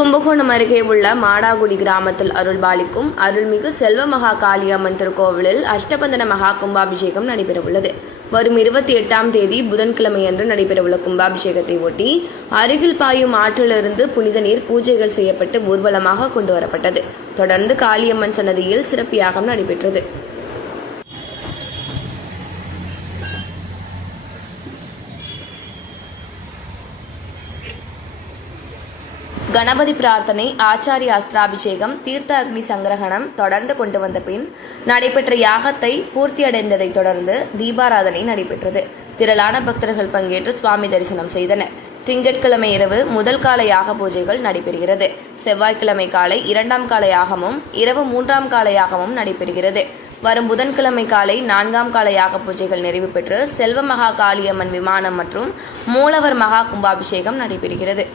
கும்பகோணம் அருகே உள்ள மாடாகுடி கிராமத்தில் அருள்பாலிக்கும் அருள்மிகு செல்வ மகா காளியம்மன் திருக்கோவிலில் அஷ்டபந்தன மகா கும்பாபிஷேகம் நடைபெறவுள்ளது. வரும் இருபத்தி எட்டாம் தேதி புதன்கிழமையன்று நடைபெறவுள்ள கும்பாபிஷேகத்தை ஒட்டி அருகில் பாயும் ஆற்றிலிருந்து புனித நீர் பூஜைகள் செய்யப்பட்டு ஊர்வலமாக கொண்டு வரப்பட்டது. தொடர்ந்து காளியம்மன் சன்னதியில் சிறப்பியாகம் நடைபெற்றது. கணபதி பிரார்த்தனை ஆச்சாரிய அஸ்திராபிஷேகம் தீர்த்த அக்னி சங்கிரகணம் தொடர்ந்து கொண்டு வந்த பின் நடைபெற்ற யாகத்தை பூர்த்தியடைந்ததைத் தொடர்ந்து தீபாராதனை நடைபெற்றது. திரளான பக்தர்கள் பங்கேற்று சுவாமி தரிசனம் செய்தனர். திங்கட்கிழமை இரவு முதல் கால யாக பூஜைகள் நடைபெறுகிறது. செவ்வாய்க்கிழமை காலை இரண்டாம் கால யாகமும் இரவு மூன்றாம் கால யாகமும் நடைபெறுகிறது. வரும் புதன்கிழமை காலை நான்காம் கால யாக பூஜைகள் நிறைவு பெற்று செல்வ மகா காளியம்மன் விமானம் மற்றும் மூலவர் மகா கும்பாபிஷேகம் நடைபெறுகிறது.